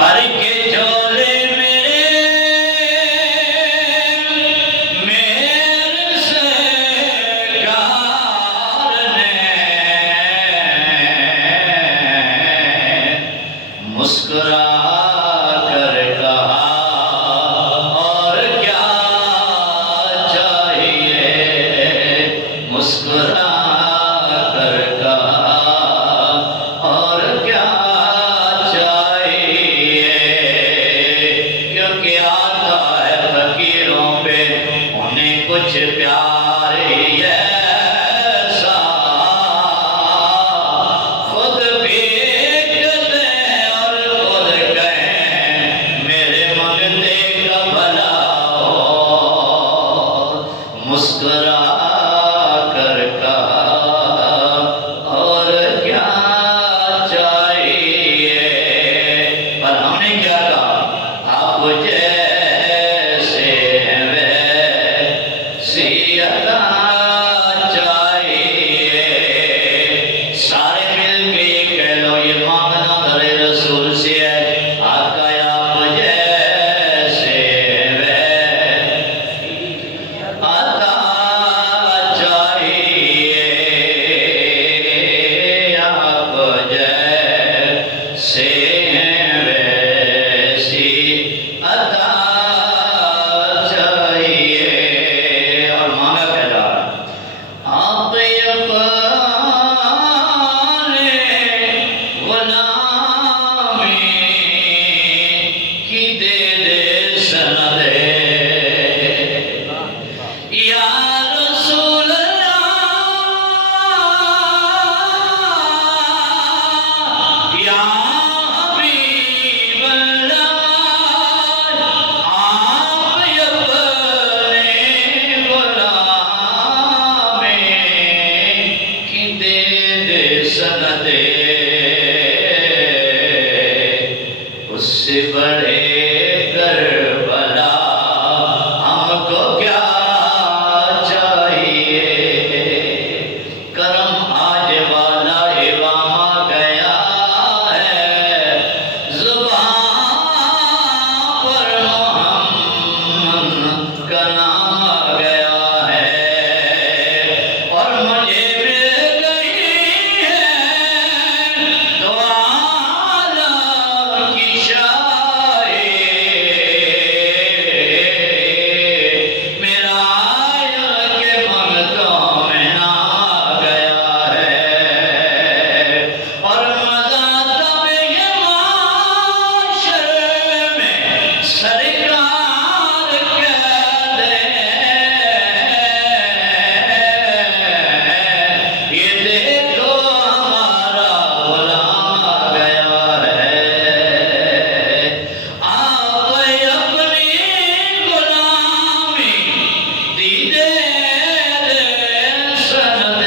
بھر کے جھولے میرے سرکار نے مسکرا کر کہا اور کیا چاہیے، مسکرا کر کہا اور کیا چاہیے، کیونکہ آتا ہے فقیروں پہ انہیں کچھ پیار ہی ایسا، خود بھیک دیں اور خود کہیں میرے منگتے کا بھلا ہو، مسکرا کر کہا اور کیا چاہیے، پر ہم نے کیا کہا، آپ جیسے ہیں ویسی عطا چاہیے، سارے مل کے یہ کہہ لو یہ مانگنا در رسول سے ہے، آقا آپ جیسے ہیں ویسی عطا چاہیے، آپ جیسے ہیں ویسی عطا چاہیے، اور مانگا کہہ رہا آپ اپنے غلامی کی دے دے سند یا رسول اللہ، یا حبیب اللہ، آپ اپنے غلامی کی دے دے سند، اس سے بڑے کربلا ہم کو کیا چاہیے، کرم آج والا امام آ گیا ہے، زبان پر محمد کا نام آ گیا ہے، اور مجھے مل گئی ہے تو عالم کی شاہی، میرا آیا کے منگتوں میں نام آ گیا ہے، اور مزہ تب یہ معاشر میں سرکار کہہ دے، یہ دیکھو ہمارا غلام آ گیا ہے، آپ اپنی غلامی دیدے دے سند،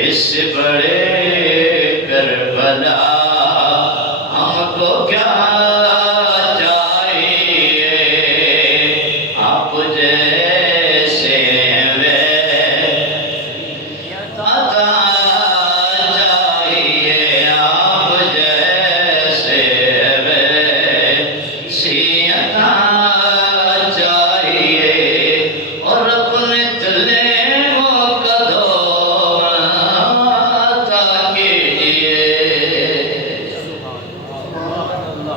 اس سے بڑے کربلا ہم کو کیا چاہیے، آپ جیسے ویسی عطا چاہیے، آپ جیسے ویسی عطا چاہیے، اور اپنے تلووں کا دھونا عطا کیجئے،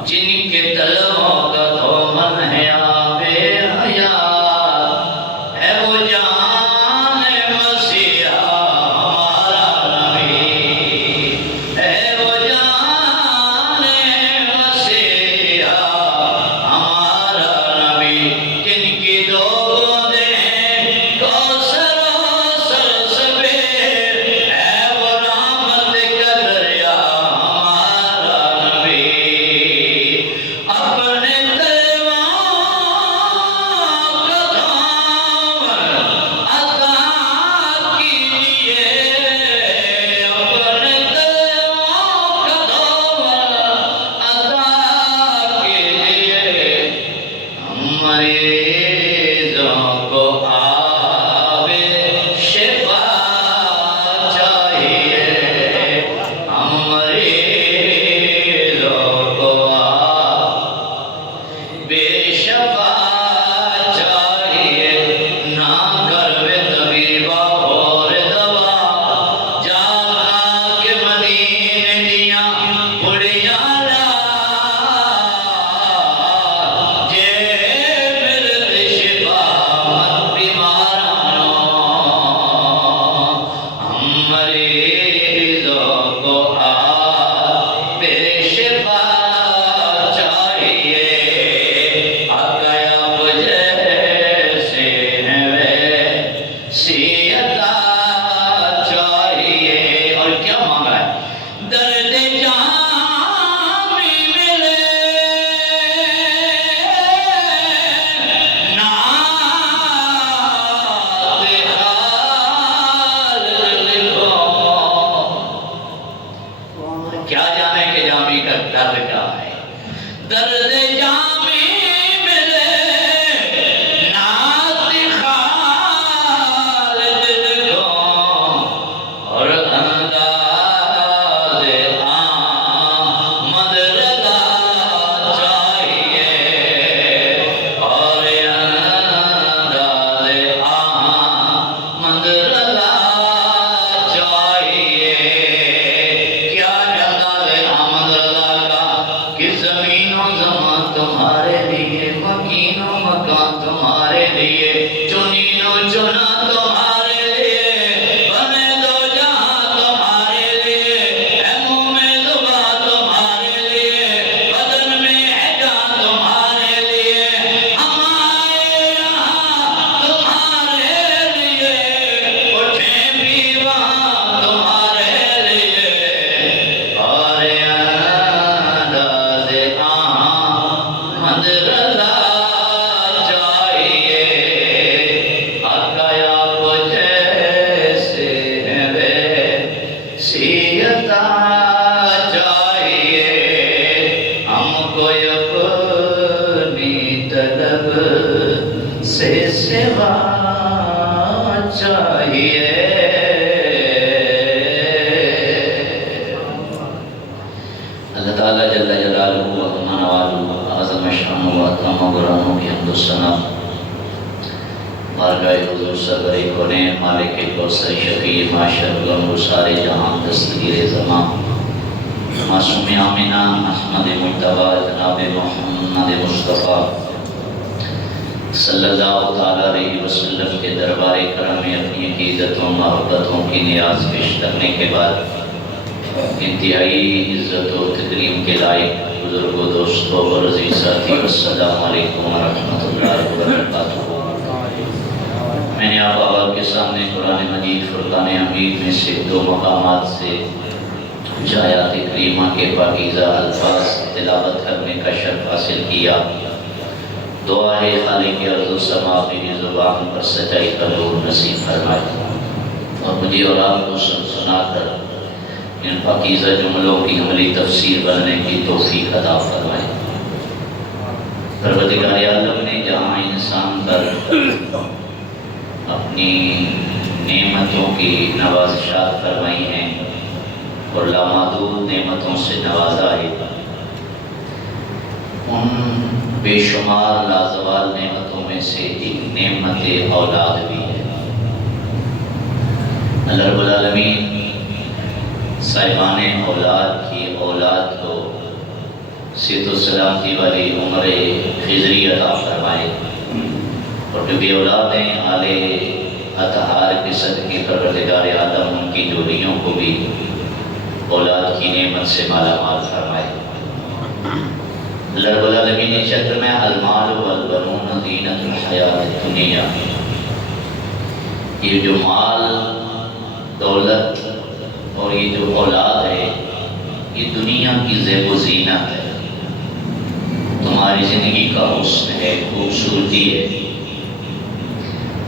جن کے تلووں کا دھومن ہے آب حیات، ہے وہ جان مسیحا ہمارا نبی، ہے وہ جان مسیحا ہمارا نبی، جن کی دو بوندیں کوثر و سلسبیل، ہے وہ رحمت کا دریا ہمارا نبی، مریضوں کو آب شفا چاہیے آقا آپ جیسے ہیں ویسیعت چاہیے۔ اور کیا مانگ رہا ہے؟ درد جاں بھی ملے کیا جانے کہ جامی کا درد کیا ہے؟ درد جامی ملے نعت خالد کو اور انداز آمد رضا چاہیے اور انداز آمد رضا چاہیے۔ کیا انداز آمد رضا کا کہ زمین و زمان تمہارے لیے، مکین و مکان تمہارے لیے، چنین و چنا تمہارے لیے، بنے دو جہاں تمہارے لیے، اے منہ میں زباں تمہارے لیے، بدن میں حجاں تمہارے لیے، ہمارے یہاں تمہارے لیے، اٹھیں بھی وہاں تمہارے لیے اور انداز آمد رضا چاہیے آقا آپ جیسے ہیں ویسیعت چاہیے ہم کو اپنی طلب سے سوا چاہیے۔ اللہ تعالیٰ جل جلالہ و عظم نوالہ اعظم شان و اکرم و برہم کی حمد و ثنا بارگاہ حضور سرور کونین مالک کوثر شفیع معاشر غم سارے جہاں دستگیر زمان معصوم آمنہ احمد مجتبی جناب محمد مصطفیٰ صلی اللہ تعالیٰ علیہ وسلم کے دربار کرم میں اپنی عقیدتوں محبتوں کی نیاز پیش کرنے کے بعد انتہائی عزت و تکریم کے لائق بزرگوں دوستوں اور عزیز ساتھی السلام علیکم ورحمۃ اللہ وبرکاتہ۔ میں نے آپ کے سامنے قرآن مجید فرقان حمید میں سے دو مقامات سے کچھ آیات کریمہ کے پاکیزہ الفاظ تلاوت کرنے کا شرف حاصل کیا۔ دعا ہے خالق ارض و سما میری زبان پر سچائی کا نور نصیب فرمائے اور مجھے اور آپ کو سنا کر ان پاکیزہ جملوں کی عملی تفسیر بننے کی توفیق عطا فرمائے۔ پروردگار عالم نے جہاں انسان پر اپنی نعمتوں کی نوازشات فرمائی ہیں اور لامحدود نعمتوں سے نوازا ہے، ان بے شمار لازوال نعمتوں میں سے ایک نعمت اولاد بھی ہے۔ اللہ رب العالمین صاحبان اولاد کی اولاد کو صحت و سلامتی والی عمر خضری عطا فرمائے اور جو بے اولاد ہیں آل اطہار کے صدقے پروردگار عالم ان کی جوڑیوں کو بھی اولاد کی نعمت سے مالا مال فرمائے۔ اللہ رب العالمین نے چتر میں المال والبنون زینت الحیات الدنیا، یہ جو مال دولت اور یہ جو اولاد ہے یہ دنیا کی زیب و زینت ہے، تمہاری زندگی کا حسن ہے، خوبصورتی ہے۔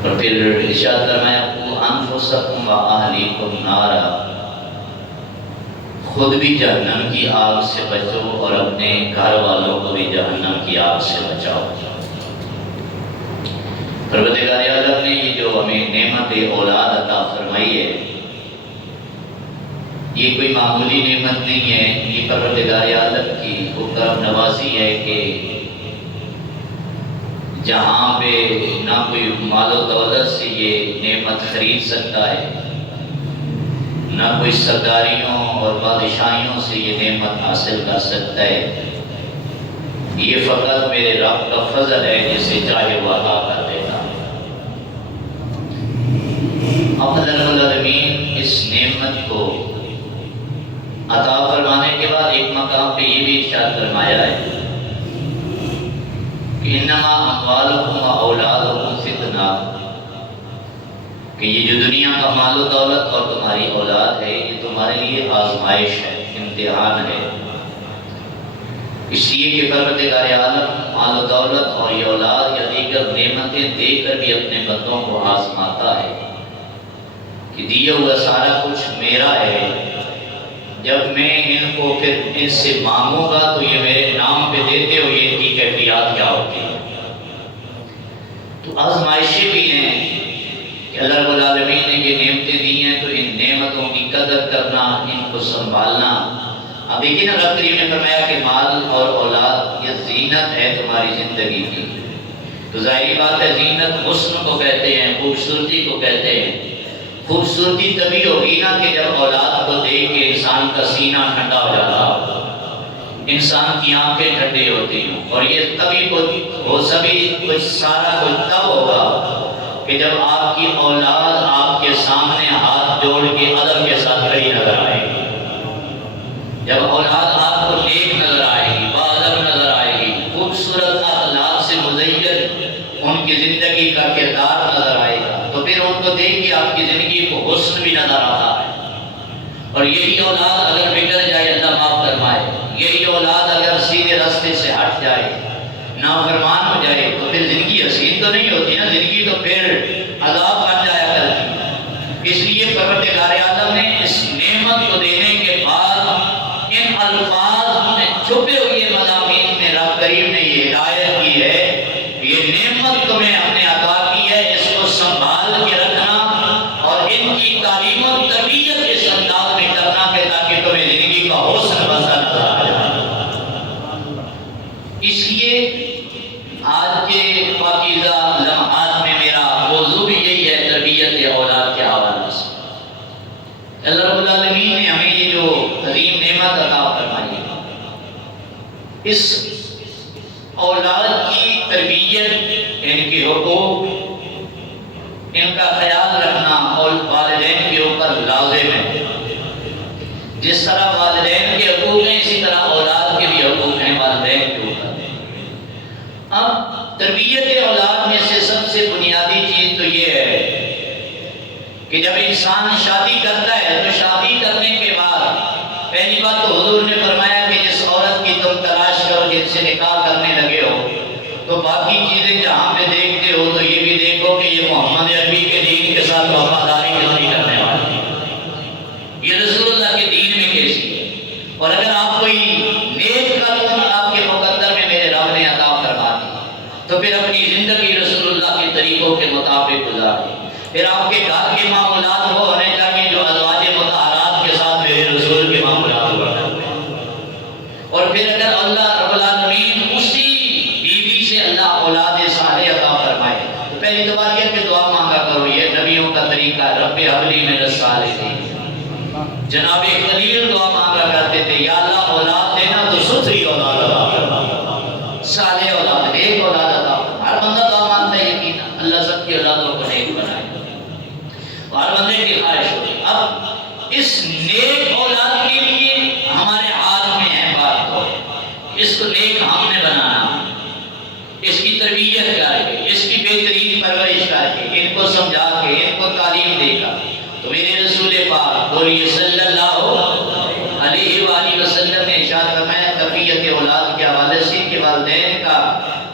اور پھر ارشاد فرمایا قوا انفسکم واہلیکم نارا، خود بھی جہنم کی آگ سے بچو اور اپنے گھر والوں کو بھی جہنم کی آگ سے بچاؤ۔ پروردگار عالم نے یہ جو ہمیں نعمت اولاد عطا فرمائی ہے یہ کوئی معمولی نعمت نہیں ہے، یہ پروردگار عالم کی وہ کرم نوازی ہے کہ جہاں پہ نہ کوئی مال و دولت سے یہ نعمت خرید سکتا ہے، نہ کوئی سرداریوں اور بادشاہیوں سے یہ نعمت حاصل کر سکتا ہے، یہ فقط میرے رب کا فضل ہے جسے چاہے وہ عطا کر دیتا۔ اب اللہ رب العالمین اس نعمت کو عطا فرمانے کے بعد ایک مقام پہ یہ بھی ارشاد فرمایا ہے کہ انما اموالکم و اولادکم فتنہ، کہ یہ جو دنیا کا مال و دولت اور تمہاری اولاد ہے یہ تمہارے لیے آزمائش ہے، امتحان ہے۔ اس لیے کہ پروردگار عالم مال و دولت اور یہ اولاد یا دیگر نعمتیں دے کر بھی اپنے بندوں کو آزماتا ہے کہ دیا ہوا سارا کچھ میرا ہے، جب میں ان کو پھر ان سے مانگوں گا تو یہ میرے نام پہ دیتے ہو، یہ ان کی کیفیات کیا ہوتی ہے۔ تو آزمائشیں بھی ہیں کہ اللہ رب العالمین نے یہ نعمتیں دی ہیں تو ان نعمتوں کی قدر کرنا، ان کو سنبھالنا۔ اب دیکھیں نا، رب کریم نے فرمایا کہ مال اور اولاد یہ زینت ہے تمہاری زندگی کی، تو ظاہری بات ہے زینت حسن کو کہتے ہیں، خوبصورتی کو کہتے ہیں۔ خوبصورتی تبھی ہوگی نا کہ جب اولاد کو دیکھ کے انسان کا سینہ ٹھنڈا ہو جاتا ہو، انسان کی آنکھیں ٹھنڈی ہوتی ہوں، اور یہ تبھی وہ سبھی کچھ سارا کچھ تب ہوگا کہ جب آپ کی اولاد آپ کے سامنے ہاتھ جوڑ کے ادب کے ساتھ کھڑی نظر آئے گی، جب اولاد آپ کو نیک نظر آئے گی، باادب نظر آئے گی، خوبصورت اخلاق سے مزین ان کی زندگی کا کردار نظر آئے گا، تو پھر ان کو دیکھ کے آپ کی زندگی کو حسن بھی نظر آتا ہے۔ اور یہی اولاد اگر بگڑ جائے، اللہ معاف فرمائے، یہی اولاد اگر سیدھے راستے سے ہٹ جائے، نافرمان ہو جائے، تو پھر زندگی حسین تو نہیں ہوتی نا، زندگی تو پھر عذاب بن جایا کرتی۔ اس لیے پروردگار عالم نے اس نعمت کو دینے کے بعد ان الفاظ میں چھپے ہوئے مضامین میں رب کریم نے یہ ہدایت کی ہے، یہ نعمت تمہیں ہم نے عطا کی ہے، اس کو سنبھال کے رکھنا اور ان کی تعلیم و تربیت اس انداز میں کرنا کہ تاکہ تمہیں زندگی کا حسن بسا نظر آ جائے۔ اس لیے آج کے پاکیزہ لمحات میں میرا موضوع بھی یہی ہے، تربیت اولاد کے حوالے سے۔ اللہ رب العالمین نے ہمیں یہ جو عظیم نعمت عطا فرمائی ہے، اس اولاد کی تربیت، ان کے حقوق، ان کا خیال رکھنا اور والدین کے اوپر لازم ہے۔ جس طرح والدین کے حقوق ہیں اسی طرح اولاد کے بھی حقوق ہیں والدین کے اوپر۔ اب تربیت اولاد میں سے سب سے بنیادی چیز تو یہ ہے کہ جب انسان شادی کرتا ہے تو شادی کرنے کے بعد پہلی بات تو حضور نے فرمایا کہ جس عورت کی تم تلاش کرو، جن سے نکاح کرنے لگے ہو، تو باقی چیزیں جہاں پہ دیکھتے ہو تو یہ بھی دیکھو کہ یہ محمد عربی کے دین کے ساتھ وفاداری کیوں نہیں کرنے والی ہے، یہ رسول اللہ کے دین میں کیسی ہے۔ اور اگر آپ کوئی نیک خاتون آپ کے مقدر میں میرے رب نے عطا فرما دی تو پھر اپنی زندگی رسول اللہ کے طریقوں کے مطابق گزارے۔ پھر آپ کے گھر کے معاملات وہ ہونے چاہیے جو ازواج مطہرات کے ساتھ میرے رسول کے معاملات ہوا کرتے ہیں۔ اور پھر اگر اللہ رب العالمین اسی بیوی سے اللہ اولاد صالح عطا فرمائے تو پہلی تو بات یہ کہ دعا مانگا کرو، یہ نبیوں کا طریقہ، رب حبلی من الصالحین۔ جناب خلیل دعا مانگا کرتے تھے، یا اللہ اولاد دینا تو ستھری اولاد عطا فرما، صالح اولاد، ایک اولاد عطا فرما۔ ہر بندہ دعا مانگتا ہے یقینا اللہ سب کی اولادوں کو نیک بنائے، ہر بندے کی خواہش ہوتی۔ اب اس نیک اولاد کے لیے ہمارے ہاتھ میں ہے بات، کو اس کو نیک ہم نے بنانا، اس کی تربیت کر کے، اس کی بہترین پرورش کر کے، ان کو سمجھا کے، ان کو تعلیم دے کر۔ تو میرے رسول پاک بولیے صلی اللہ علیہ وآلہ وسلم نے ارشاد فرمایا تربیت اولاد کے حوالے سے کہ والدین کا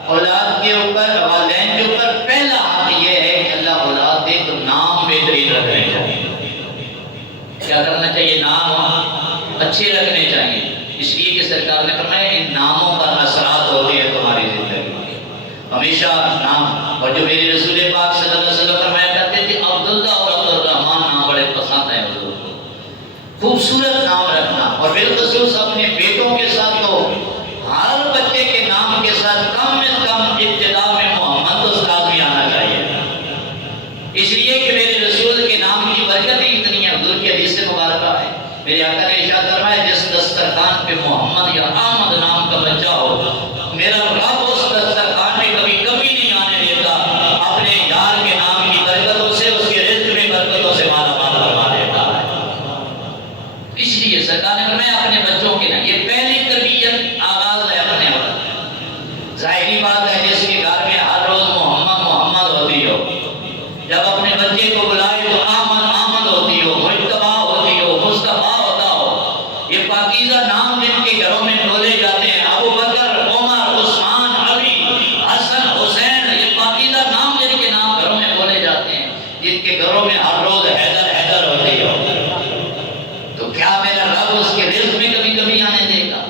اولاد کے اوپر، والدین کے اوپر پہلا حق یہ ہے کہ اللہ اولاد دے تو نام بہترین رکھنے چاہیے۔ کیا کرنا چاہیے؟ نام اچھے رکھنے چاہیے، اس لیے کہ سرکار نے فرمایا ان ناموں پر اثرات ہوتے ہیں تمہاری زندگی میں، ہمیشہ نام۔ اور جو میرے رسول پاک صلی اللہ علیہ وسلم فرمایا کرتے تھے عبداللہ اور عبدالرحمن نام بڑے پسند ہیں حضور کو، خوبصورت نام رکھنا۔ اور بالخصوص اپنے بیٹوں کے ساتھ تو ہر بچے کے نام کے ساتھ کم از کم ابتدا میں محمد استاد بھی آنا چاہیے، اس لیے کہ میرے رسول کے نام کی برکت ہی اتنی ہے۔ حضور کی حدیث مبارکہ ہے، میرے آقا نے ارشاد فرمایا جس دسترخوان پہ محمد یا احمد نام کا بچہ ہو، میرا رب اس دسترخوان میں کبھی کمی نہیں آنے دیتا، اپنے یار کے نام کی برکتوں سے، اس کے رزق میں برکتوں سے مالا مال فرما دیتا ہے۔ سرکار نے فرمایا اپنے بچوں کے نام، یہ پہلی تربیت آغاز ہے اپنے اور ظاہری بات ہے جس کے گھر میں ہر روز محمد محمد ہوتی ہو، جب اپنے بچے کو بلائے تو آمد آمد ہوتی ہو، مجتبیٰ ہوتی ہو، مصطفیٰ ہوتا ہو، یہ پاکیزہ نام جن کے گھروں میں بولے جاتے ہیں، ابو بکر، عمر، عثمان، علی، حسن، حسین، یہ پاکیزہ نام جن کے نام گھروں میں بولے جاتے ہیں، جن کے گھروں میں ہر روز حیدر حیدر ہوتی ہو، تو کیا میرا رب اس کے رزق میں کبھی کبھی آنے دے گا؟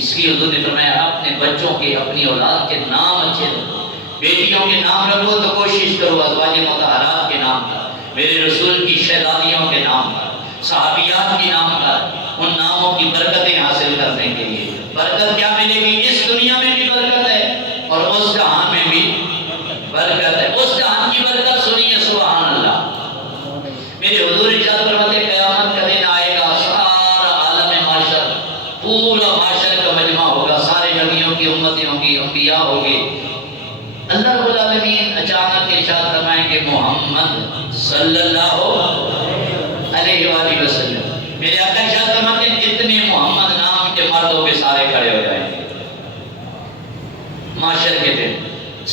اس لیے حضور نے فرمایا اپنے بچوں کے، اپنی اولاد کے نام اچھے رکھو، بیٹیوں کے نام رکھو تو کوشش کرو ازواج مطہرات کے نام پر، میرے رسول کی شہزادیوں کے نام پر، صحابیات کے نام پر، ان ناموں کی برکتیں حاصل کرنے کے لیے برکت کیا ملے گی؟ اس دنیا میں بھی برکت ہے اور اس جہان میں بھی برکت ہے۔ اس جہان کی برکت سنیے، سبحان اللہ، میرے حضور ارشاد فرماتے ہیں قیامت کا دن آئے گا، سارا عالم معاشر، پورا معاشر کا مجمع ہوگا، سارے نبیوں کی امتیں ہوں گی، انبیاء ہوں گے، اللہ رب العالمین اچانک ارشاد فرمائیں گے محمد صلی اللہ علیہ وآلہ وسلم، میرے آقا ارشاد فرماتے ہیں جتنے محمد نام کے مردوں کے سارے کھڑے ہو جائیں گے معاشر کے دن،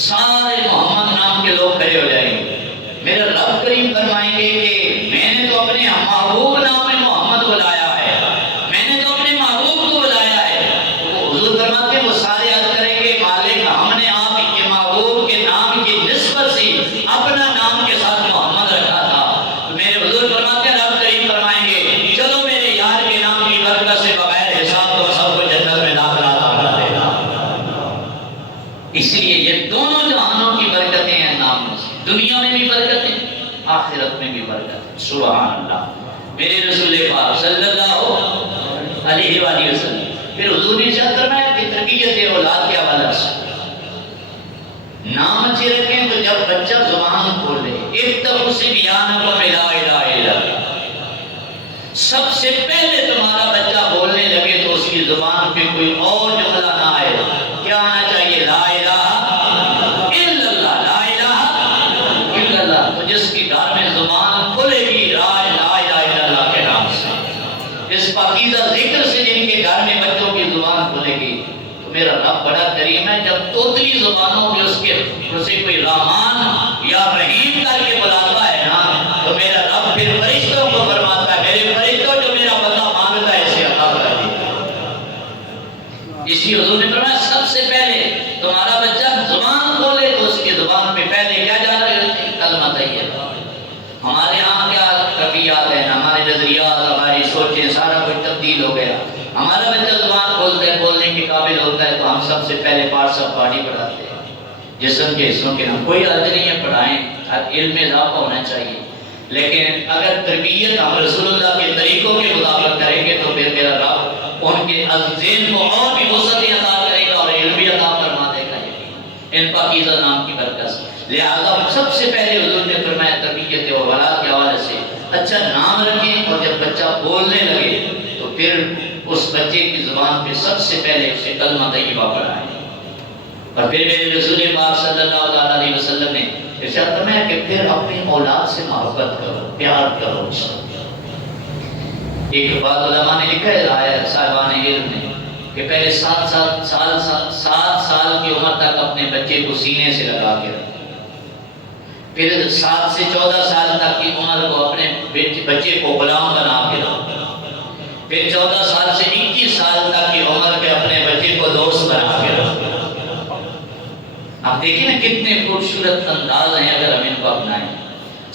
سارے محمد نام کے لوگ کھڑے ہو جائیں گے، میرا رب کریم فرمائیں گے کہ میں نے تو اپنے محبوب نام میں محمد بلایا ہے، میں نے تو اپنے محبوب کو بلایا ہے، تو حضور فرماتے ہیں وہ سارے عرض کریں گے مالک ہم نے آپ کے محبوب کے نام کی نسبت سے اپنا نام کے ساتھ محمد رکھا تھا، تو میرے حضور فرماتے ہیں رب کریم فرمائیں گے چلو میرے یار کے نام کی برکت سے بغیر حساب تم سب کو جنت میں داخلہ عطا کر دے گا۔ اس لیے یہ دونوں جہانوں کی برکتیں ہیں نام میں سے، دنیا میں بھی برکتیں، آخرت میں بھی برکت، سبحان اللہ، میرے رسول پاک صلی اللہ علیہ وآلہ وسلم۔ پھر حضور نے ارشاد فرمایا کہ تربیت اولاد کے حوالے سے نام اچھے رکھیں تو جب بچہ زبان کھولے افتخر صبیانکم لا الہ الا اللہ، سب سے پہلے تمہارا بچہ بولنے لگے تو اس کی زبان پہ کوئی اور جملہ نہ آئے، کیا آنا چاہیے؟ لا الہ الا اللہ، لا الہ الا اللہ، تو جس کی گھر میں زبان کھلے گی لا الہ الا اللہ کے نام سے، اس پاکیزہ ذکر سے جن کے گھر میں بچوں کی زبان کھلے گی، تو میرا رب بڑا کریم ہے، جب توتلی زبانوں میں اسے کوئی رحمان یا رحیم کر کے بلاتا ہے نا، تو میرا رب پھر فرشتوں کو فرماتا ہے میرے فرشتوں جو میرا بندہ مانگتا ہے اسے عطا کر دیا۔ اسی حضور نے فرمایا سب سے پہلے تمہارا بچہ زبان کھولے تو اس کی زبان پہ پہلے کیا جا رہے ہوتے ہیں؟ کلمہ طیبہ۔ ہمارے ہاں کیا تربیات ہیں، ہمارے نظریات، ہماری سوچیں، سارا کچھ تبدیل ہو گیا، ہمارا بچہ زبان کھولتا ہے، بولنے کے قابل ہوتا ہے تو ہم سب سے پہلے پارٹس آف باڈی پڑھاتے ہیں، جسم کے حصوں کے نام، کوئی حرج نہیں ہے پڑھائیں، علم میں اضافہ ہونا چاہیے، لیکن اگر تربیت ہم رسول اللہ کے طریقوں کے مطابق کریں گے تو پھر میرا رب ان کے ذہن کو اور بھی وسعت عطا کرے گا اور علم بھی عطا فرما دے گا ان پاکیزہ نام کی برکت سے۔ لہذا سب سے پہلے حضور نے فرمایا تربیت اور اولاد کے حوالے سے اچھا نام رکھیں، اور جب بچہ بولنے لگے تو پھر اس بچے کی زبان پہ سب سے پہلے اسے کلمہ طیبہ پڑھائیں۔ اور پھر میرے رسول پاک صلی اللہ علیہ وسلم نے ارشاد فرمایا کہ پھر اپنی اولاد سے محبت کرو، پیار کرو۔ ایک بات علماء نے لکھا ہے، آیا صاحبان علم نے، کہ پہلے 7 سال کی عمر تک اپنے بچے کو سینے سے لگا کے رکھو، پھر 7 سے 14 سال تک کی عمر کو اپنے بچے کو غلام بنا کے رکھو، پھر 14 سال سے 21 سال تک کی عمر کے اپنے بچے کو دوست بنا کے رکھو۔ آپ دیکھیں نا کتنے خوبصورت انداز ہیں اگر ہم ان کو اپنائیں۔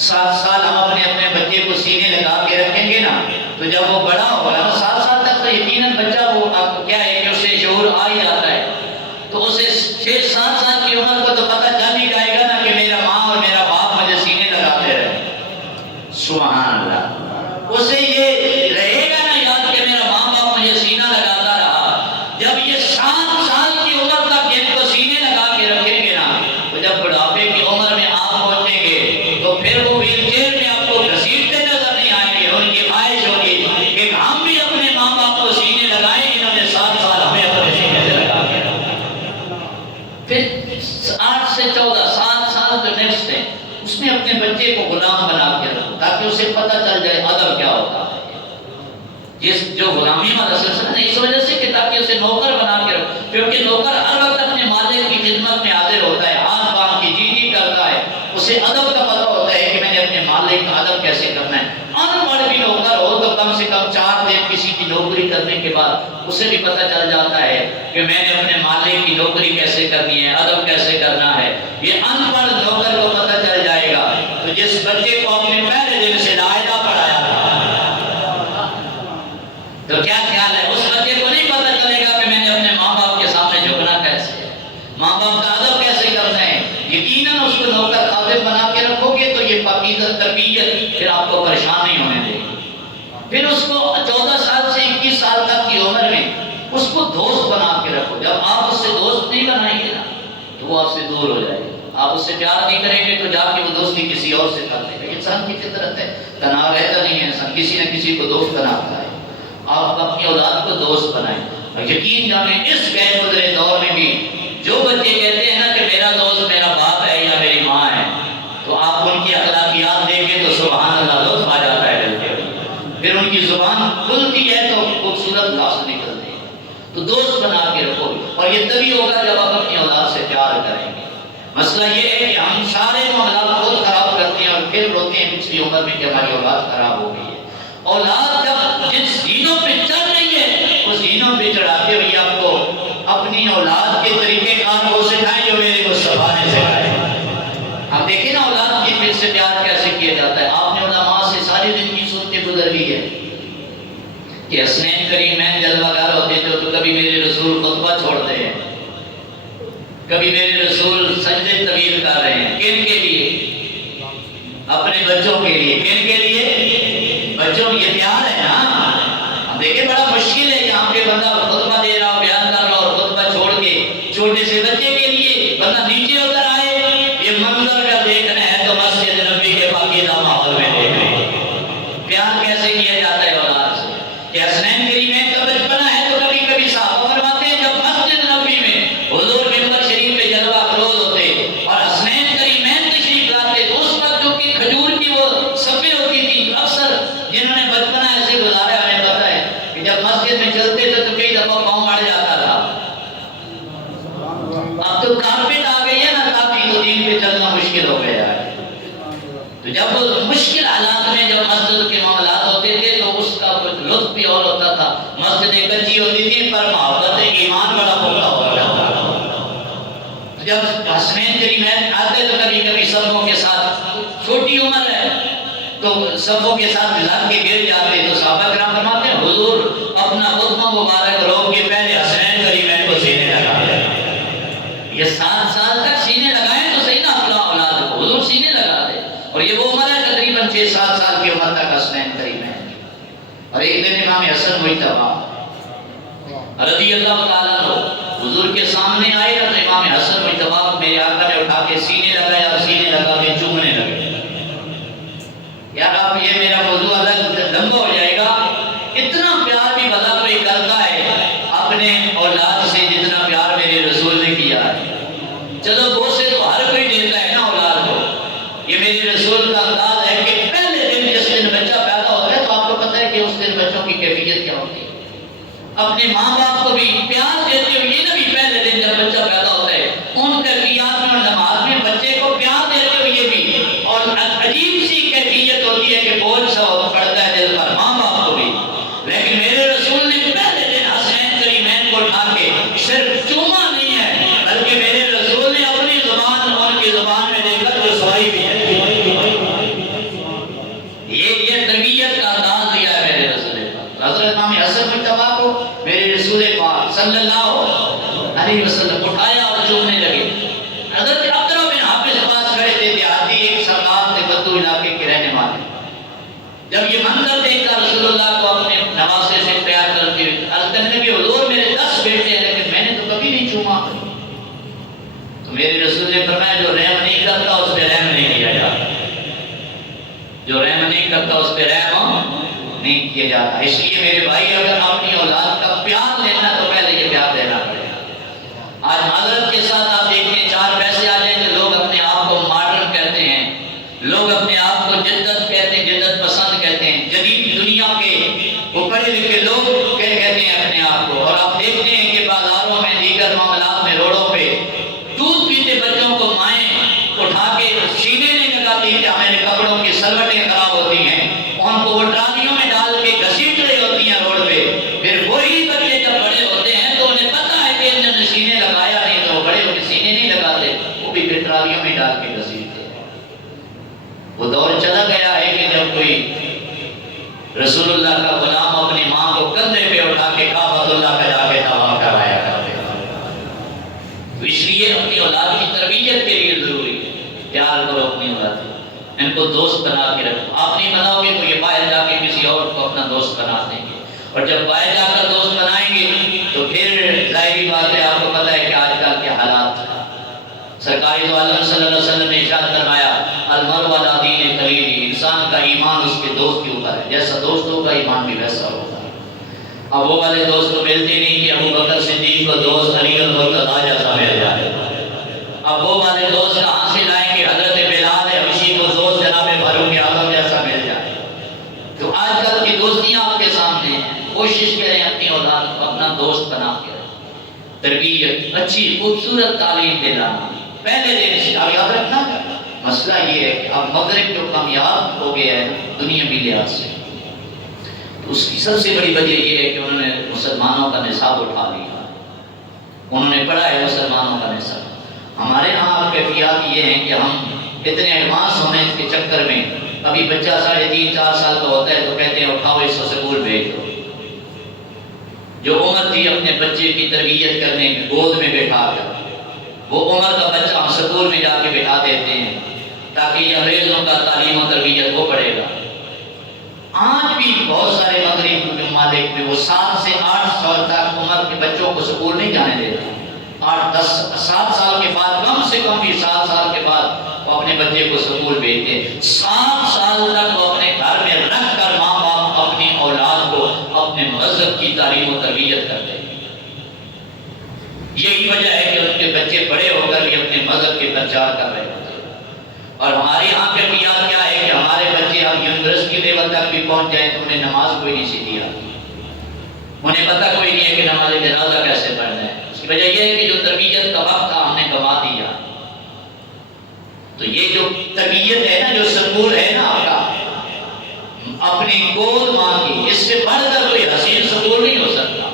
7 سال ہم اپنے بچے کو سینے لگا کے رکھیں گے نا، تو جب وہ بڑا ہوگا نا 7 سال تک تو یقیناً بچہ وہ کیا ہے کہ اسے شعور آ ہی جاتا ہے، تو اسے 6-7 سال کی عمر کو تو پتہ چل ہی جائے گا نا کہ میرا ماں اور میرا باپ مجھے سینے لگاتے رہے، سبحان اللہ، اسے یہ رہے گا نا یاد کہ میرا ماں باپ مجھے سینہ لگاتا رہا۔ جب یہ 7 سال کی عمر تک ان کو سینے لگا کے رکھیں گے نا، تو جب بڑھاپے کی عمر میں آپ پہنچیں گے تو پھر وہ ویل چیئر میں آپ کو گھسیٹتے نظر نہیں آئیں گے، ان کی خواہش ہوگی کہ ہم بھی اپنے ماں باپ کو سینے لگائیں، انہوں نے 7 سال ہمیں اپنے سینے سے لگا کے رکھا۔ پھر 8 سے 14 7 سال جو نیکسٹ ہے اس میں اپنے بچے کو غلام بنا کے رکھو، تاکہ اسے پتہ چل جائے ادب کیا ہوتا ہے، جو غلامی والا سلسلہ ہے، اس وجہ سے کہ تاکہ اسے نوکر بنا کے رکھو، کیونکہ نوکر ہر وقت اپنے مالک کی خدمت میں حاضر ہوتا ہے، ہاتھ باندھ کے جی کرتا ہے، اسے ادب کا پتہ ہوتا ہے کہ میں نے اپنے مالک کا ادب کیسے کرنا ہے۔ ان پڑھ بھی نوکر ہو تو کم سے کم 4 دن کسی کی نوکری کرنے کے بعد اسے بھی پتہ چل جاتا ہے کہ میں نے اپنے مالک کی نوکری کیسے کرنی ہے، ادب کیسے کرنا ہے، یہ ان پڑھ نوکر کو پتہ چل جائے گا۔ تو جس بچے کو اپنے پہلے دن سے لاعدہ پڑھایا تھا، تو کیا خیال ہے اس بچے کو نہیں پتہ چلے گا کہ میں نے اپنے ماں باپ کے سامنے جھکنا کیسے ہے، ماں باپ کا ادب کیسے کرنا ہے۔ یقیناً اس کو نوکر خادم بنا کے رکھو گے تو یہ پاکیزہ تربیت پھر آپ کو پریشان نہیں ہونے دے گی۔ پھر اس کو 14 سال سے 21 سال تک کی عمر میں اس کو دوست بنا کے رکھو۔ جب آپ اس سے دوست نہیں بنائیں گے نا تو وہ آپ سے دور ہو جائے گا، آپ اس سے پیار نہیں کریں گے تو جا کے وہ دوستی کسی اور سے کر لے گا۔ انسان کی فطرت ہے، تناؤ رہتا نہیں ہے، انسان کسی نہ کسی کو دوست بناتا ہے۔ آپ اپنی اولاد کو دوست بنائیں، اور یقین جانیں اس غیر گزرے دور میں بھی جو بچے کہتے ہیں نا کہ میرا دوست میرا باپ ہے یا میری ماں ہے، تو آپ ان کی اخلاقیات دیکھیں تو سبحان اللہ لطف آ جاتا ہے دل کے۔ پھر ان کی زبان کھلتی ہے تو خوبصورت لفظ نکلتے ہیں۔ تو دوست بنا کے رکھو، اور یہ تبھی ہوگا جب آپ اپنی اولاد سے پیار کریں گے۔ مسئلہ یہ ہے کہ ہم سارے معاملات خود خراب کرتے ہیں اور پھر روتے ہیں پچھلی عمر میں کہ ہماری اولاد خراب ہو گئی ہے۔ اولاد جب جس زینوں پہ چڑھ رہی ہے اس زینوں پہ چڑھاتے ہوئے آپ کو اپنی اولاد کے طریقے کار کو سکھائیں جو میرے مصطفیٰ نے سکھائے۔ آپ دیکھیں نا اولاد کی دل سے پیار کیسے کیا جاتا ہے۔ آپ نے علماء سے ساری زندگی سنتے گزر لی ہے کہ حسنین کریمین جلوہ گر ہوتے تھے تو کبھی میرے رسول خطبہ چھوڑتے ہیں، کبھی میرے رسول سجدے طویل کر رہے ہیں۔ کن کے لیے؟ اپنے بچوں کے لیے۔ کن کے لیے؟ بچوں یہ پیار ہے نا۔ ہم دیکھیں بڑا مشکل ہے یہاں پہ بندہ خطبہ دے رہا ہو، بیان کر رہا ہو، اور خطبہ چھوڑ کے چھوٹے سے بچے کے لیے بندہ نیچے اتر آئے۔ یہ منظر کا دیکھنا ہے تو مسجد نبی کے پاکیزہ ماحول میں دیکھیں پیار کیسے کیا جاتا ہے اولاد سے۔ کہ حسنین کریمین کا بچپنا ہے تو کبھی کبھی صحابہ فرماتے ہیں جب مسجد نبی میں حضور ممبر شریف پہ جلوہ افروز ہوتے اور حسنین کریمین تشریف لاتے تو اس وقت جو کہ کھجور کی وہ صفیں ہوتی تھی، اکثر جنہوں نے بچپنا ایسے گزارا ہمیں پتہ ہے کہ جب مسجد میں چلتے تھے تو کئی دفعہ پاؤں اڑ جاتا تھا۔ اب تو کارپیٹ آ گئی ہے نا کافی، تو دین پہ چلنا مشکل ہو گیا ہے۔ تو جب مشکل حالات میں جب مسجد کے معاملات ہوتے تھے تو اس کا کچھ لطف بھی اور ہوتا تھا۔ مسجدیں کچی ہوتی تھی پر محبت ایمان بڑا پختہ ہو جاتا تھا۔ جب حسنین کریمین آتے تو کبھی کبھی صفوں کے ساتھ، چھوٹی عمر ہے تو صفوں کے ساتھ لگ کے گر جاتے تو صحابہ کرام فرماتے ہیں حضور اپنا خطبہ مبارک روک کے پہلے حسنین کریمین کو سینے لگا دیں۔ یہ 7 سال تک سینے لگائیں تو صحیح نا اپنا اولاد کو، حضور سینے لگا دے۔ اور یہ وہ عمر ہے تقریباً 6-7 سال کی عمر تک حسنین کریمین۔ اور ایک دن امام حسن مجتبیٰ رضی اللہ تعالیٰ عنہ حضور کے سامنے آئے تو امام حسن مجتبیٰ کو میرے آقا نے اٹھا کے سینے لگایا اور سینے لگا کے چومنے لگے۔ یار اب یہ میرا موضوع الگ لمبا ہو جائے گا۔ اتنا پیار بھی بھلا کوئی کرتا ہے اپنے اولاد سے جتنا پیار میرے رسول نے کیا ہے۔ چلو بوسے تو ہر کوئی دیتا ہے نا اولاد کو، یہ میرے رسول کا انداز ہے کہ پہلے دن جس دن بچہ پیدا ہوتا ہے تو آپ کو پتہ ہے کہ اس دن بچوں کی کیفیت کیا ہوتی ہے۔ اپنے ماں باپ کو بھی پیار دیتے ہوئے یہ نبی پہلے دن جب بچہ پیدا ہوتا ہے ان کیفیات میں اور نماز میں بچے کو پیار دیتے ہوئے بھی، اور عجیب سی کیفیت ہوتی ہے کہ بوجھ سا پڑتا ہے دل پر ماں باپ کو بھی۔ لیکن میرے رسول نے پہلے دن حسنین کریمین کو اٹھا کے صرف چوما نہیں ہے بلکہ میرے رسول نے اپنی زبان ان کی زبان میں دے کر رسوائی بھی ہے۔ یہ تربیت کا انداز دیا ہے میرے رسول پاک۔ حضرت امام حسن مجتبیٰ کو میرے رسول پاک صلی اللہ علیہ وسلم اٹھایا اور چومنے لگے۔ حضرت عبداللہ بن حافظ پاس کھڑے تھے، دیہاتی ایک سردار تھے بدو علاقے کے رہنے والے۔ جب یہ منظر دیکھ کر رسول اللہ کو اپنے نواسے سے پیار کرتے ہوئے عرض کرنے لگے حضور میرے 10 بیٹے ہیں لیکن میں نے تو کبھی نہیں چوما۔ تو میرے رسول نے فرمایا جو رحم نہیں کرتا اس پہ رحم نہیں کیا جاتا، جو رحم نہیں کرتا اس پہ رحم نہیں کیا جاتا۔ اس لیے میرے بھائی اگر اپنی اولاد کا پیار لینا تو پہلے یہ پیار دینا پڑے گا۔ آج معذرت کے ساتھ آپ دیکھتے ہیں 4 پیسے آ جائیں تو لوگ اپنے آپ کو ماڈرن کہتے ہیں، لوگ اپنے آپ کو جدت کہتے ہیں، جدت پسند کہتے ہیں، جدید دنیا کے وہ پڑھے لکھے وہ دور چلا گیا ہے کہ جب کوئی رسول اللہ کا غلام اپنی ماں کو کندھے پہ اٹھا کے کعبۃ اللہ پہ جا کے طواف کرایا کرتے ہیں۔ تو اس لیے اپنی اولاد کی تربیت کے لیے ضروری ہے پیار کرو اپنی اولاد سے، ان کو دوست بنا کے رکھو۔ آپ نہیں بناؤ گے تو یہ باہر جا کے کسی اور کو اپنا دوست بنا دیں گے، اور جب باہر جا کر دوست بنائیں گے تو پھر ظاہری بات ہے، آپ کو پتہ ہے کہ آج کل کے حالات سرکاری دو عالم صلی اللہ علیہ وسلم نے ارشاد فرمایا المرء علی دین خلیلہ، انسان کا ایمان اس کے دوست کے اوپر ہے، جیسا دوست ہوگا ایمان بھی ویسا ہوگا۔ اب وہ والے دوست تو ملتے نہیں کہ ابو بکر صدیق کو دوست علی المرتضیٰ جیسا مل جائے، اب وہ والے دوست کہاں سے لائیں کہ حضرت بلال حبشی کو دوست جناب فاروق اعظم جیسا مل جائے۔ تو آج کل کی دوستیاں آپ کے سامنے ہیں، کوشش کریں اپنی اولاد کو اپنا دوست بنا کے رکھیں، تربیت اچھی خوبصورت تعلیم دلانا پہلے دن سے۔ اب یاد رکھنا مسئلہ یہ ہے کہ اب مغرب جو کامیاب ہو گیا ہے دنیاوی لحاظ سے، تو اس کی سب سے بڑی وجہ یہ ہے کہ انہوں نے مسلمانوں کا نصاب اٹھا لیا، انہوں نے پڑھا ہے مسلمانوں کا نصاب۔ ہمارے ہاں کیفیات یہ ہیں کہ ہم اتنے ایڈوانس ہونے کے چکر میں ابھی بچہ 3.5-4 سال کا ہوتا ہے تو کہتے ہیں اٹھاؤ اس کو سکول بھیج دو۔ جو عمر تھی اپنے بچے کی تربیت کرنے کی گود میں بیٹھا کر، وہ عمر کا بچہ ہم سکول میں جا کے بٹھا دیتے ہیں تاکہ یہ انگریزوں کا تعلیم و تربیت وہ پڑھے گا۔ آج بھی بہت سارے مغرب کے ممالک میں وہ 7 سے 8 سال تک عمر کے بچوں کو سکول نہیں جانے دیتے، 7 سال کے بعد کم سے کم بھی 7 سال کے بعد وہ اپنے بچے کو سکول بھیجتے ہیں۔ 7 سال تک وہ اپنے گھر میں رکھ کر ماں باپ اپنی اولاد کو اپنے مذہب کی تعلیم و تربیت کرتے ہیں۔ یہی وجہ ہے کہ ان کے بچے بڑے ہو کر بھی اپنے مذہب کے پرچار کر رہے ہوتے ہیں۔ اور ہمارے یہاں کا کیا ہے کہ ہمارے بچے اب یونیورسٹی لیول تک بھی پہنچ جائیں تو انہیں نماز کوئی نہیں سیکھی آتی، انہیں پتہ کوئی نہیں ہے کہ نماز جنازہ کیسے پڑھنا ہے۔ اس کی وجہ یہ ہے کہ جو تربیت کا وقت تھا ہم نے گنوا دیا۔ تو یہ جو تربیت ہے نا، جو سکول ہے نا آپ کا اپنی گود ماں کی، اس سے بڑھ کر کوئی حسین سکول نہیں ہو سکتا،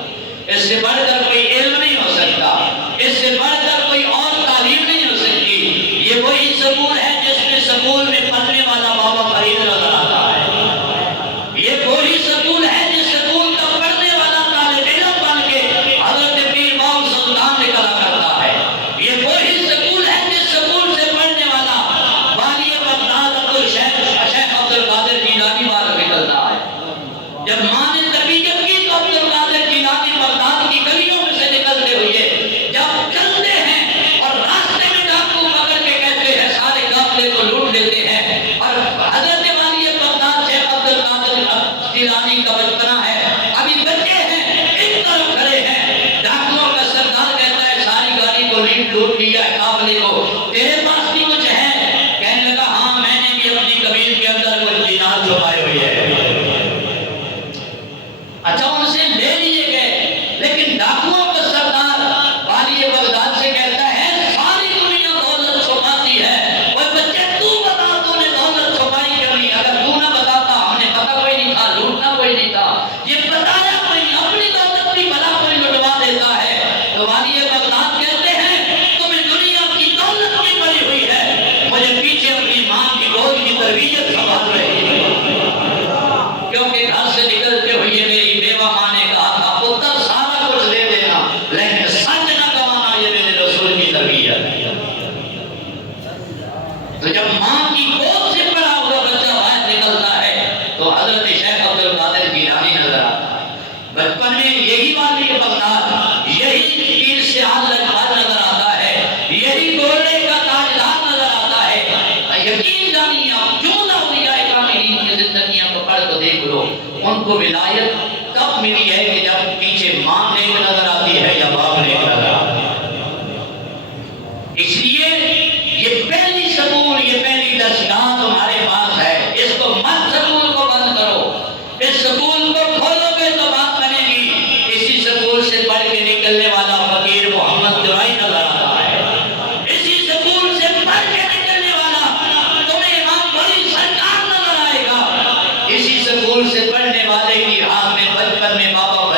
اس سے بڑھ کر کوئی علم نہیں ہو سکتا، اس سے بڑھ کر کوئی اور تعلیم نہیں ہو سکتی۔ یہ وہی سکول ہے جس میں سکول میں پڑھنے والا بابا فرید نظر آتا ہے، یہ وہی سکول ہے جس سکول کا پڑھنے والا طالب علم بن کے حضرت پیر باؤ سلطان نکلا کرتا ہے، یہ وہی سکول ہے جس سکول سے پڑھنے والا والی بغداد شیخ عبد القادر جیلانی باہر نکلتا ہے۔ جب ماں نے تربیت کی تو عبد القادر جیلانی بغداد کی گلیوں میں سے نکلتے ہوئے جب چلتے ہیں اور راستے میں ڈاکو پکڑ کے کہتے ہیں سارے قافلے کو لوٹ لیتے ہیں، اور حضرت والی بغداد شیخ عبد القادر جیلانی کا بچپنا ہے، ابھی بچے ہیں، ایک طرف کھڑے ہیں، ڈاکوؤں کا سردار کہتا ہے ساری گاڑی کو لوٹ لیا ہے قافلے کو، تیرے پاس بھی کچھ ہے؟ کہنے لگا ہاں میں نے بھی اپنی قمیض کے اندر کچھ دینار چھپائے ہوئے ہیں۔ اچھا ان سے لے لیے گئے، لیکن ڈاکوؤں کا سردار والی بغداد سے کہتا ہے ساری دنیا دولت چھپاتی ہے، وہ بچے تو بتا تو نے دولت چھپائی کیوں نہیں؟ اگر تو نہ بتاتا ہم نے پتہ کوئی نہیں تھا، لوٹنا کوئی نہیں تھا، یہ بتایا کوئی نہیں، اپنی دولت بھی بلا کوئی لٹوا دیتا ہے۔ تو والی بغداد کہتے ہیں تمہیں دنیا کی دولت کی پڑی ہوئی ہے، مجھے پیچھے اپنی ماں کی گود کی تربیت سنبھال رہی ہے، کیونکہ گھر سے نکلتے ہوئے میری بیوہ ماں نے کہا تھا پتر سارا کچھ دے دینا لیکن سچ نہ گوانا، یہ میرے رسول کی تربیت ہے۔ تو جب ماں کی گود سے پڑا ہوا بچہ باہر نکلتا ہے تو حضرت شیخ عبد القادر جیلانی نظر آتا ہے، بچپن میں یہی والی بغداد، یہی پیر سے حال لگبال نظر آتا ہے، یہی گولے کا تاجدار نظر آتا ہے۔ یقین جانیے آپ جو نہ اولیاء کاملین کی زندگیاں کو پڑھ کو دیکھ لو، ان کو ولایت کب ملی ہے کہ جب پیچھے ماں نیک نظر آتی ہے یا باپ نیک نظر آتا ہے۔ اس لیے یہ پہلی سکول، یہ پہلی درسگاہ تمہارے پاس ہے، اس کو مت سکول کو بند کرو، اس سکول کو کھولو گے تو بات بنے گی۔ اسی سکول سے پڑھ کے نکلنے والا فقیر محمد درائی نظر آتا ہے، اسی سکول سے پڑھ کے نکلنے والا تمہیں امام بڑی سرکار نظر آئے گا، اسی سکول سے پڑھنے والے کی رات میں بچپن میں بابا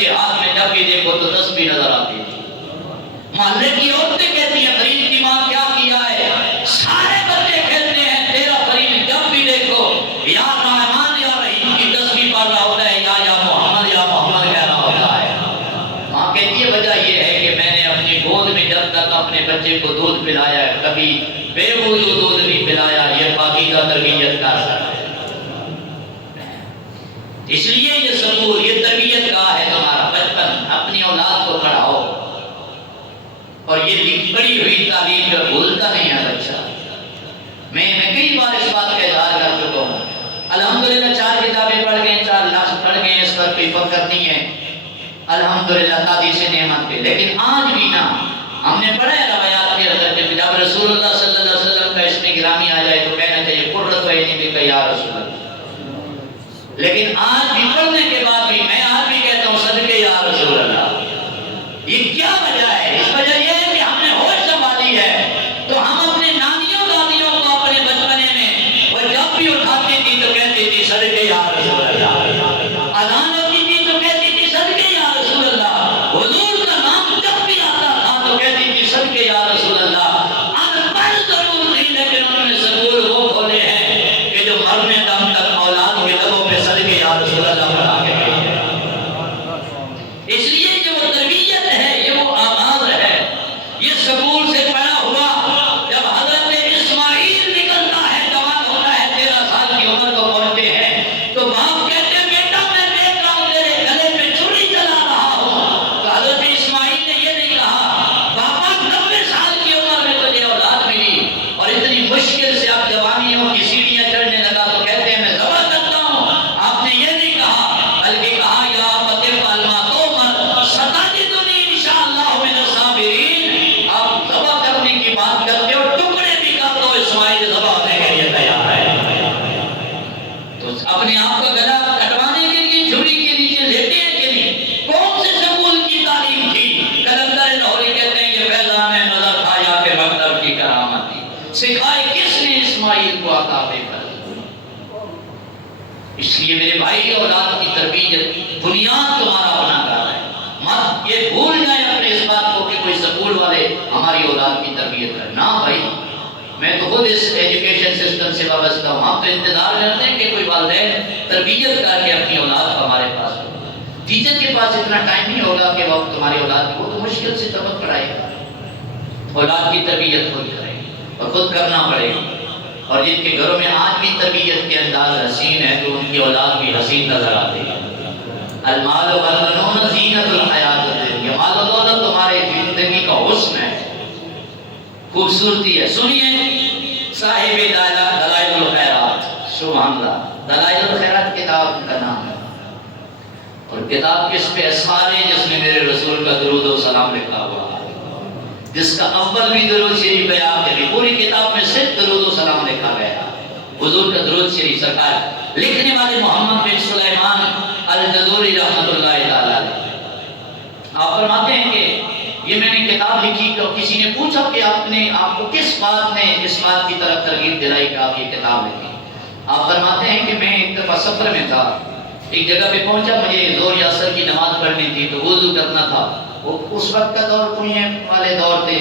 کے ہاتھ میں جب بھی دیکھو تو تسبیح نظر آتی تھی. محلے کی عورتیں کہتی ہیں فرید کی ماں کیا کیا ہے؟ سارے بچے کھیلتے ہیں، تیرا فرید جب بھی دیکھو یا رحمان یا رحیم کی تسبیح پڑھ رہا ہوتا ہے یا محمد کہہ رہا ہوتا ہے. ماں کہتی ہے وجہ یہ ہے کہ میں نے اپنی گود میں جب تک اپنے بچے کو دودھ پلایا ہے کبھی بے وضو دودھ نہیں پلایا. یہ پاکیزہ تربیت کا اثر ہے. اس لیے یہ سکول، یہ تربیت کا ہے تمہارا بچپن. اپنی اولاد کو پڑھاؤ اور یہ بڑی ہوئی تعلیم جو بھولتا نہیں ہے بچہ. میں کئی بار اس بات کا اظہار کر چکا ہوں. الحمدللہ 4 کتابیں پڑھ گئے، 4 لفظ پڑھ گئے، اس پر کوئی فخر نہیں ہے الحمدللہ تعدیث نعمت پہ. لیکن آج بھی نا ہم نے پڑھا ہے روایات کے اندر کہ جب رسول اللہ صلی اللہ علیہ وسلم کا اسم گرامی آ جائے تو کہنا چاہیے قرۃ عینی بک یا رسول اللہ. لیکن آج بھی پڑھنے کے بعد بھی میں آج بھی کہتا ہوں صدقے یا رسول اللہ. یہ کیا وجہ ہے؟ اس وجہ یہ ہے کہ ہم نے ہوش سنبھالی ہے تو ہم اپنے نانیوں دادیوں کو اپنے بچپنے میں وہ جب بھی اٹھاتی تھی تو کہتی تھی صدقے یا رسول اللہ. اذان ہوتی تھی تو کہتی تھی صدقے یا رسول اللہ. حضور کا نام جب بھی آتا تھا تو کہتی تھی صدقے یا رسول اللہ. ان پڑھ ضرور تھی لیکن انہوں نے سکول وہ کھولے ہیں کہ جو مرنے دم تک اولاد کے لبوں پہ صدقے یا رسول اللہ پڑھا کے گئے ہیں. اس لیے یہ وہ تربیت ہے، یہ وہ آماز ہے. یہ سکول سے پڑا ہوا جب حضرت اسماعیل نکلتا ہے، جوان ہوتا ہے، 13 سال کی عمر کو پہنچتے ہیں تو باپ کہتے ہیں بیٹا میں دیکھ رہا ہوں تیرے گلے پہ چھری چلا رہا ہوں. تو حضرت اسماعیل نے یہ نہیں کہا پاپا 90 سال کی عمر میں تجھے اولاد ملی اور اتنی مشکل سے اب جوانیوں کی سیڑھیاں چڑھنے لگا تو کہتے ہیں میں ذبح کرتا ہوں. آپ نے یہ نہیں کہا بلکہ کہا یا فتح پالما تو مر ستاجدنی انشاءاللہ من الصابرین. آپ ذبح کرنے کی بات کرتے ہو، ٹکڑے بھی کر دو، اسماعیل ذبح ہونے کے لیے تیار ہے. تو اپنے آپ کا گلا کٹوانے کے لیے جھولی کے نیچے لیتے ہیں کہ نہیں؟ کون سے سکول کی تعلیم تھی؟ کلندر لاہوری کہتے ہیں یہ فیضان نظر تھا یا کہ مکتب کی کرامت تھی. سکھائے کس نے اسماعیل کو عطا پہ کر. اس لیے میرے بھائی اولاد کی تربیت بنیاد تمہارا اپنا کر رہا ہے. مت یہ بھول جائیں اپنے اس بات کو کہ کوئی سکول والے ہماری اولاد کی تربیت کریں. نہ بھائی، میں تو خود اس ایجوکیشن سسٹم سے وابستہ ہوں. ہم تو انتظار کرتے ہیں کہ کوئی والدین تربیت کر کے اپنی اولاد کو ہمارے پاس ہو. ٹیچر کے پاس اتنا ٹائم نہیں ہوگا کہ وہ تمہاری اولاد کو تو مشکل سے سبق پڑھائے گا. اولاد کی تربیت خود کریں اور خود کرنا پڑے گا. اور جن کے گھروں میں آج بھی تربیت کے انداز حسین ہے تو ان کی اولاد بھی حسین نظر آتی ہے. المال والبنون زینت الحیات الدنیا. مال و دولت تمہارے زندگی کا حسن ہے، خوبصورتی ہے. سنیے صاحب دلائل الخیرات، سبحان اللہ، دلائل الخیرات کتاب کا نام ہے اور کتاب کس پہ؟ اسفار ہے جس میں میرے رسول کا درود و سلام لکھا ہوا ہے، جس کا اول بھی درود شریف ہے. آپ کے پوری کتاب میں صرف درود و سلام لکھا گیا ہے. حضور کا درود شریف سرکار لکھنے والے محمد بن سلیمان الجزوری رحمۃ اللہ تعالی علیہ. آپ فرماتے ہیں کہ یہ میں نے کتاب لکھی تو کسی نے پوچھا کہ آپ کو کس بات نے اس بات کی طرف ترغیب دلائی کہ آپ یہ کتاب لکھی؟ آپ فرماتے ہیں کہ میں ایک دفعہ سفر میں تھا، ایک جگہ پہ پہنچا، مجھے ظہر یا عصر کی نماز پڑھنی تھی تو وضو کرنا تھا. وہ اس وقت کا دور کنویں والے دور تھے،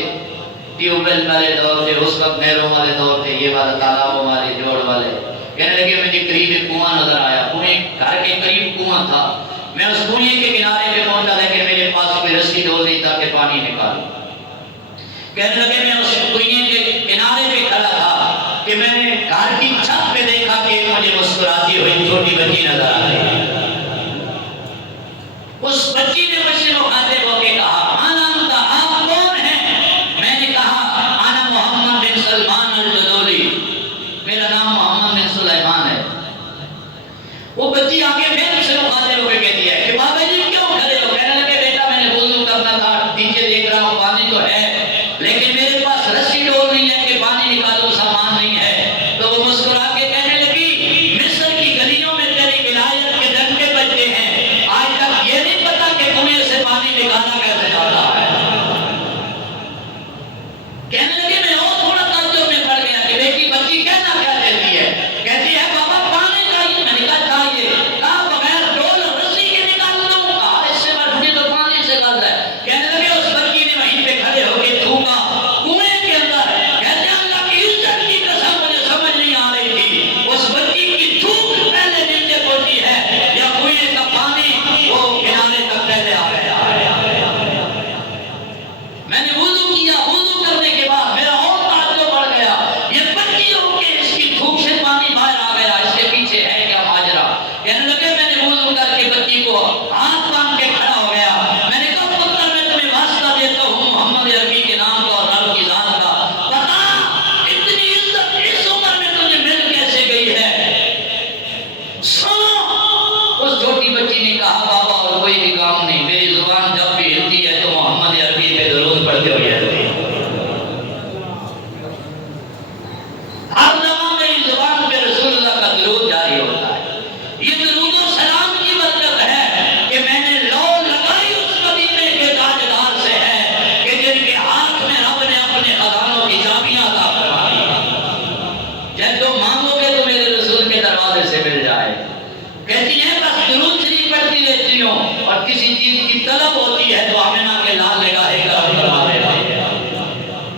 ٹیوب ویل والے دور تھے، اس وقت نہروں والے دور تھے، یہ والا تالابوں والے جوڑ والے. کہنے لگے مجھے قریب ایک کنواں نظر آیا، کنویں گھر کے قریب کنواں تھا. میں اس کنویں کے کنارے پہ پہنچا لیکن میرے پاس کوئی رسی ڈول نہیں تھا کہ پانی نکالوں. کہنے لگے میں اس کنویں کے کنارے پہ کھڑا تھا کہ میں نے گھر کی چھت پہ دیکھا کہ مجھے مسکراتی ہوئی چھوٹی بچی نظر آ رہی. اس بچی نے مجھ سے مخاطب ہو کے کہا انا انت، آپ کون ہیں؟ میں نے کہا انا محمد بن سلمان الجزوری، میرا نام محمد بن سلیمان ہے. وہ بچی آگے پھر مجھ سے مخاطب ہو کے کہتی ہے کہ بابا جی کیوں کھڑے ہو؟ کہنے لگے بیٹا میں نے وضو کرنا تھا، نیچے دیکھ رہا ہوں پانی تو ہے لیکن میرے پاس رسی ڈول نہیں ہے کہ پانی نکالوں، سامان نہیں ہے. تو وہ مسکرا کے کہنے لگی مصر کی گلیوں میں تیری ولایت کے ڈنڈے بجتے ہیں، آج تک یہ نہیں پتا کہ کنویں سے پانی نکالا کیسے جاتا ہے. کہنے لگے میں اور تھوڑا تعجب میں پڑ گیا کہ بیٹی بچی کہنا کیا کہتی ہے؟ کہتی ہے بابا پانی چاہیے. میں نے کہا چاہیے. کہا بغیر ڈول اور رسی کے نکال دوں. کہا اس سے بڑھ میری زبان جب بھی ہلتی ہے تو محمد عربی پہ درود پڑھتے ہوئے ہلتی ہے۔ ہر دفعہ میری زبان پہ رسول اللہ کا درود جاری ہوتا ہے۔ یہ درود و سلام کی برکت ہے کہ میں نے لو لگائی اس مدینے کے تاجدار سے ہے کہ جن کے ہاتھ میں رب نے اپنے خزانوں کی چابیاں عطا فرمائی۔ جب تم مانگو گے تو میرے رسول کے دروازے سے مل جائے۔ کہتی ہیں بس درود شریف پڑھتی رہتی ہوں اور کسی چیز کی طلب ہوتی ہے تو آمنہ کے لال نگاہیں کرم فرما دیتی ہے۔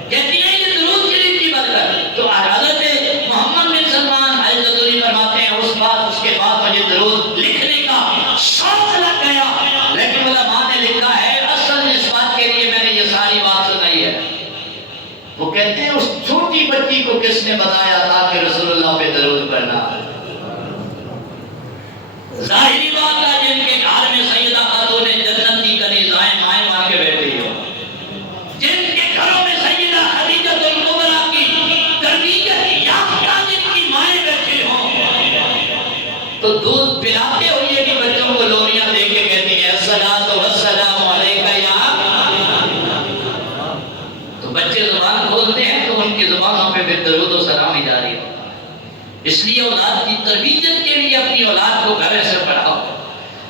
کہتی ہیں یہ درود شریف کی برکت۔ تو حضرت محمد بن سلمان عزت علی فرماتے ہیں اس کے بعد مجھے درود لکھنے کا شوق لگ گیا، لیکن علماء نے لکھا ہے اصل اس بات کے لیے میں نے یہ ساری بات سنائی ہے، وہ کہتے ہیں اس چھوٹی بچی کو کس نے بتایا تھا کہ رسول اللہ پہ درود پڑھنا ہے؟ ظاہری بات ہے جن کے گھر میں سیدہ خاتون جنت کی کنیزائیں مائیں ماں کے بیٹھی ہو، جن کے گھروں میں سیدہ خدیجہ الکبریٰ کی تربیت یافتہ جن کی مائیں بیٹھی ہوں، تو دودھ پلاتے ہوئے بھی بچوں کو لوریاں دے کے کہتی ہیں الصلاۃ والسلام علیکہ یا، تو بچے زبان کھولتے ہیں تو ان کی زبانوں پہ بھی درود و سلام ہی جاری ہوتا ہے۔ اس لیے اولاد کی تربیت کے لیے اپنی اولاد کو گھر سے پڑھاؤ۔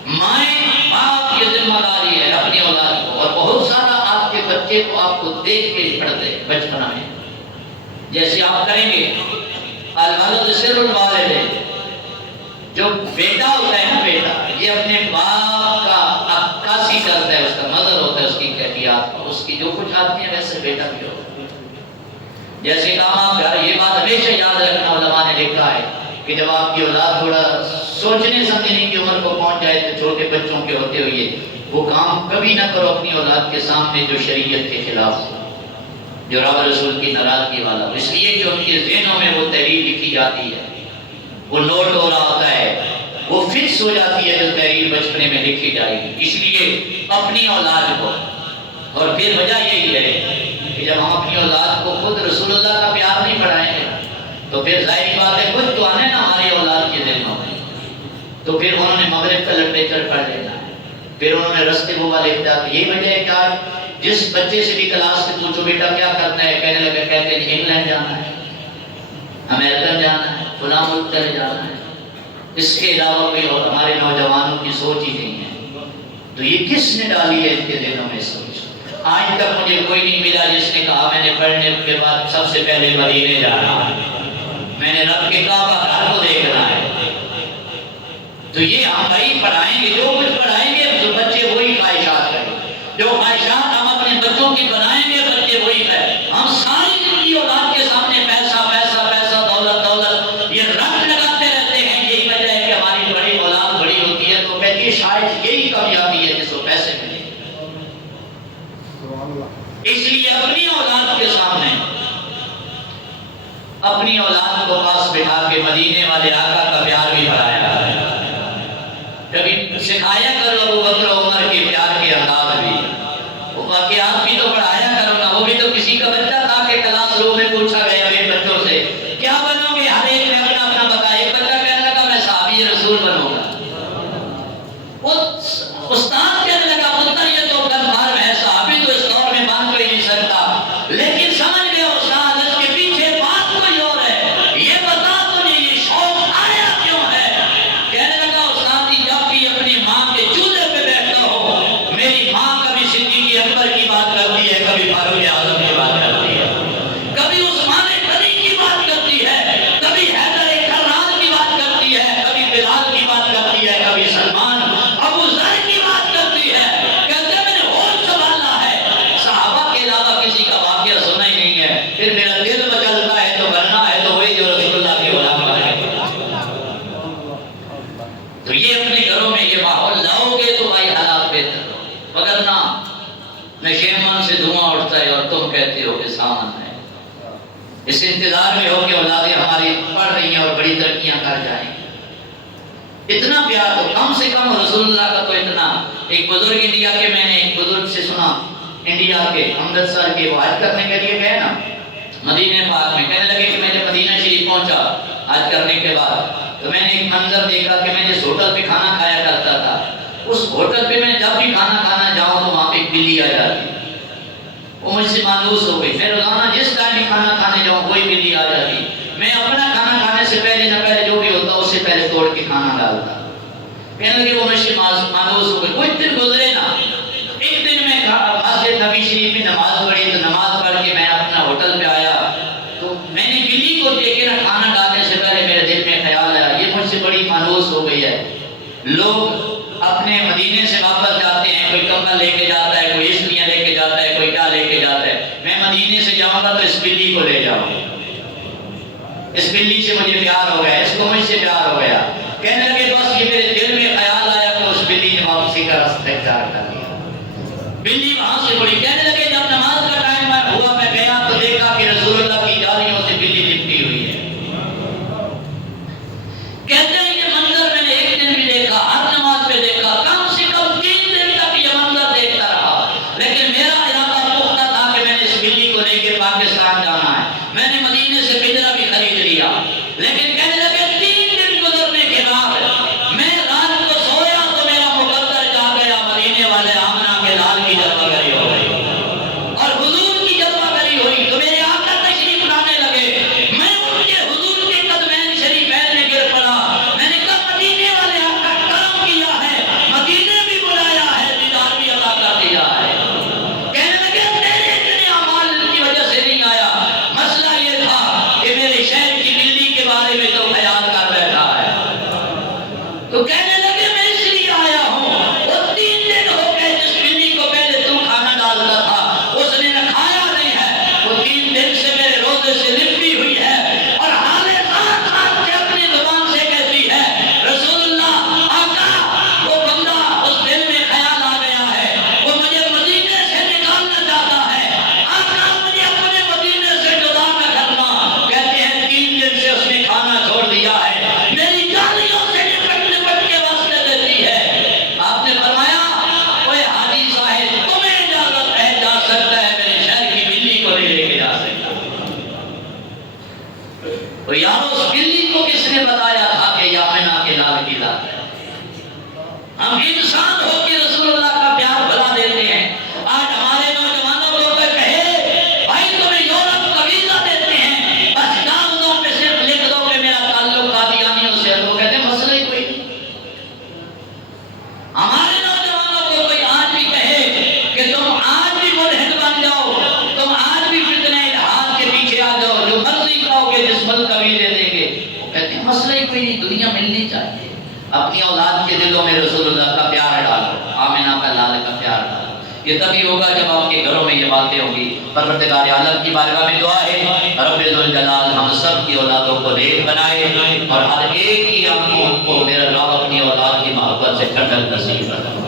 مائیں باپ کی ذمہ داری ہے اپنی اولاد کو، اور بہت سارا آپ کے بچے تو آپ کو دیکھ کے پڑھتے ہیں بچپنا میں، جیسے آپ کریں گے الولد سر الوالد، جو بیٹا ہوتا ہے نا بیٹا، یہ اپنے باپ کا عکاسی کرتا ہے، اس کا نظر ہوتا ہے اس کی کیفیات اور اس کی جو کچھ آتی ہے ویسے بیٹا بھی ہوتا ہے۔ جیسے کہا گھر، یہ بات ہمیشہ یاد رکھنا، علماء نے لکھا ہے کہ جب آپ کی اولاد تھوڑا سوچنے سمجھنے کی عمر کو پہنچ جائے تو چھوٹے بچوں کے ہوتے ہوئے وہ کام کبھی نہ کرو اپنی اولاد کے سامنے جو شریعت کے خلاف ہو، جو رب رسول کی ناراضگی والا ہو، اس لیے کہ ان کے ذہنوں میں وہ تحریر لکھی جاتی ہے، وہ نوٹ ہو رہا ہوتا ہے، وہ فکس ہو جاتی ہے جو تحریر بچپنے میں لکھی جائے گی۔ اس لیے اپنی اولاد کو، اور پھر وجہ یہی ہے کہ جب ہم اپنی اولاد کو خود رسول اللہ کا پیار نہیں پڑھائیں گے تو پھر ظاہری بات ہے خود تو آنے نا ہماری اولاد کے ذمہ میں، تو پھر انہوں نے مغرب کا لٹریچر پڑھ لینا ہے، پھر انہوں نے رستے وہ والے اختیار۔ یہی وجہ ہے کہ جس بچے سے بھی کلاس سے پوچھو بیٹا کیا کرنا ہے، کہنے لگے کہتے ہیں انگلینڈ جانا ہے، امریکہ جانا ہے، فلاں ملک چلے جانا ہے، اس کے علاوہ کوئی اور ہمارے نوجوانوں کی سوچ ہی نہیں ہے۔ تو یہ کس نے ڈالی ہے ان کے دلوں میں سوچ؟ آج تک مجھے کوئی نہیں ملا جس نے کہا میں نے پڑھنے کے بعد سب سے پہلے مدینے جانا ہے، میں نے رب کے کعبہ گھر کو دیکھنا ہے۔ تو یہ ہم بھائی پڑھائیں گے، جو کچھ پڑھائیں گے تو بچے وہی خواہشات کریں، جو خواہشات ہم اپنے بچوں کی بنائیں گے بچے وہی کریں۔ ہم ساری زندگی اولاد کے سامنے پیسہ پیسہ پیسہ دولت دولت یہ رٹ لگاتے رہتے ہیں، یہی وجہ ہے کہ ہماری بڑی اولاد بڑی ہوتی ہے تو کہتی ہے شاید یہی کامیابی ہے جس کو پیسے ملے۔ اس لیے اپنی اولاد کے سامنے اپنی اولاد کو پاس بٹھا کے مدینے والے آقا کا پیار بھی پڑھایا ہے، کبھی سکھایا کرو ابو بکر و عمر کے پیار کے انداز بھی، وہ واقعات بھی تو پڑھایا کرو نا۔ وہ بھی تو کسی کا بچہ تھا کہ کلاس روم میں پوچھا گیا اپنے بچوں سے کیا بنو گے، ہر ایک نے اپنا اپنا بتایا، ایک بچہ کہنے لگا میں صحابی رسول بنوں گا، وہ استاد کہنے لگا پتر یہ تو کنفرم ہے، صحابی تو اس دور میں مان کوئی نہیں سکتا، لیکن سمجھ گئے استاد اس کے پیچھے بات کوئی اور ہے، یہ بتا تجھے یہ شوق آیا کیوں ہے؟ کہنے لگا استاد جی جب بھی اپنی ماں کے چولہے پہ بیٹھتا ہوں میری ماں کبھی صدیق اکبر کی بات کرتی ہے، کبھی فاروق اعظم کی بات کرتی ہے، کبھی عثمان غنی کی بات کرتی ہے، کبھی حیدر کرار کی بات کرتی ہے، کبھی بلال کی بات کرتی ہے، کبھی سلمان ابو ذر کی بات کرتی ہے۔ کہتے ہیں میں نے ہوش سنبھالا ہے، صحابہ کے علاوہ کسی کا واقعہ سنا ہی نہیں ہے، پھر میرا دل مچلتا ہے تو بننا ہے تو وہی جو رسول اللہ کے غلام بنے۔ تو یہ اپنے گھروں میں یہ ماحول لاؤ گے تو بھائی حالات بہتر ہو، وگرنہ نشیمان سے دھواں اٹھتا ہے اور تم کہتے ہو کہ سامان ہے۔ اس انتظار میں ہو کہ اولادیں ہماری پڑھ رہی ہیں اور بڑی ترقیاں کر جائیں، اتنا پیار تو کم سے کم رسول اللہ کا تو اتنا۔ ایک بزرگ انڈیا کے، میں نے ایک بزرگ سے سنا انڈیا کے امرتسر کے، وہ حج کرنے کے لیے گئے نا مدینہ پاک میں، کہنے لگے کہ میں نے مدینہ شریف پہنچا حج کرنے کے بعد تو میں نے ایک منظر دیکھا کہ میں جس ہوٹل پہ کھانا کھایا کرتا تھا اس ہوٹل پہ میں جب بھی کھانا پہلے توڑ کے کھانا ڈالتا. کہنے لگے وہ مجھ سے مانوس ہو گئے. کچھ دن گزرے نا, ایک دن میں مسجد نبی شریف میں نماز پڑھی, تو نماز پڑھ کے میں اپنا ہوٹل پہ آیا تو میں نے بلی کو دیکھے نا, کھانا ڈالنے سے پہلے میرے دل میں خیال آیا یہ مجھ سے بڑی مانوس ہو گئی ہے. لوگ اپنے مدینے سے واپس جاتے ہیں, کوئی کمبل لے کے جاتا ہے, کوئی استریاں لے کے جاتا ہے, کوئی کیا لے کے جاتا ہے. میں مدینے سے جاؤں گا تو اس بلی کو لے جاؤں. اس بلی سے مجھے پیار ہو گیا, اس کو مجھ سے پیار ہو گیا. کہنے لگے بس یہ میرے دل میں خیال آیا کہ اس بلی نے واپسی کا راستہ اختیار کر لیا. بلی وہاں سے بڑی. کہنے لگے جب نماز کا ٹائم ہوا میں گیا تو دیکھا کہ رسول اللہ کی جالیوں سے بلی لپٹی ہوئی ہے. کہتے ہیں یہ منظر میں نے ایک دن بھی دیکھا, ہر نماز پہ دیکھا, کم سے کم 3 دن تک یہ منظر دیکھتا رہا. لیکن میرا ارادہ پختہ تھا کہ میں نے اس بلی کو لے کے پاکستان جانا ہے. میں نے مدینے سے پنجرا بھی خرید لیا. لیکن کہنے لگے 3 دن گزرنے کے بعد میں رات کو سویا تو میرا مقدر جا گیا, مدینے والے آمنہ کے لال کی جلوہ گری ہو گئی اور حضور کی جلوہ گری ہوئی. تو میرے آقا تشریف لانے لگے, میں ان کے حضور کے قدمین شریفین میں گر پڑا. میں نے کہا مدینے والے آقا کرم کیا ہے, مدینے بھی بلایا ہے, دیدار بھی عطا کر دیا ہے. کہنے لگے تیرے اتنے اعمال کی وجہ سے نہیں آیا, مسئلہ یہ تھا کہ میرے شہر کی بلی کے بارے میں تو خیال کر بیٹھا ہے. تو کہنے لگے میں اس لیے آیا ہوں, وہ 3 دن ہو گئے جس بلی کو پہلے تو کھانا ڈالتا تھا اس نے نہ کھایا نہیں ہے, وہ 3 دن سے میرے روزے سے لپٹی ہوئی ہے. اور حالے ساتھ سے اپنی زبان سے کہتی ہے رسول اللہ آقا وہ بندہ اس دل میں خیال آ گیا ہے, وہ مجھے مدینے سے نکالنا چاہتا ہے, آقا مجھے اپنے مدینے سے جدا نہ کرنا. کہتے ہیں 3 دن سے اس نے کھانا چھوڑ دیا ہے, میری جالیوں سے لپٹ کے واسطے دیتی ہے. آپ نے فرمایا اوے حاجی صاحب تمہیں اجازت ہے, جا سکتا ہے, میرے شہر کی بلی کو نہیں لے کے جا سکتا. تو یارو اس بلی کو کس نے بتایا تھا کہ یہ آمنہ کے لال کی ذات ہے. ہم انسان ہو کے رسول اللہ کا پیار بھلا دیتے ہیں. آج ہمارے نوجوانوں کو اگر کہے بھائی تمہیں یورپ کا ویزا دیتے ہیں, بس کاغذوں پہ صرف لکھ دو کہ میرا تعلق قادیانیوں سے ہے, تو کہتے ہیں مسئلہ ہی کوئی نہیں. ہمارے نوجوانوں کو کوئی آج بھی کہے کہ تم آج بھی ملحد بن جاؤ, تم آج بھی فتنہ الحاد کے پیچھے آ جاؤ, جو مرضی کہو گے جس ملک کا ویزے دیں گے, وہ کہتے ہیں مسئلہ ہی کوئی نہیں, دنیا ملنی چاہیے. اپنی اولاد کے دلوں میں رسول اللہ کا پیار ڈالو, آمنہ کا لال کا پیار ڈالو. یہ تبھی ہوگا جب آپ کے گھروں میں یہ باتیں ہوں گی. پروردگار عالم کی بارگاہ میں دعا ہے رب ذوالجلال ہم سب کی اولادوں کو نیک بنائے اور ہر ایک کی آنکھوں کو میرا رب اپنی اولاد کی محبت سے ٹھنڈک نصیب فرمائے.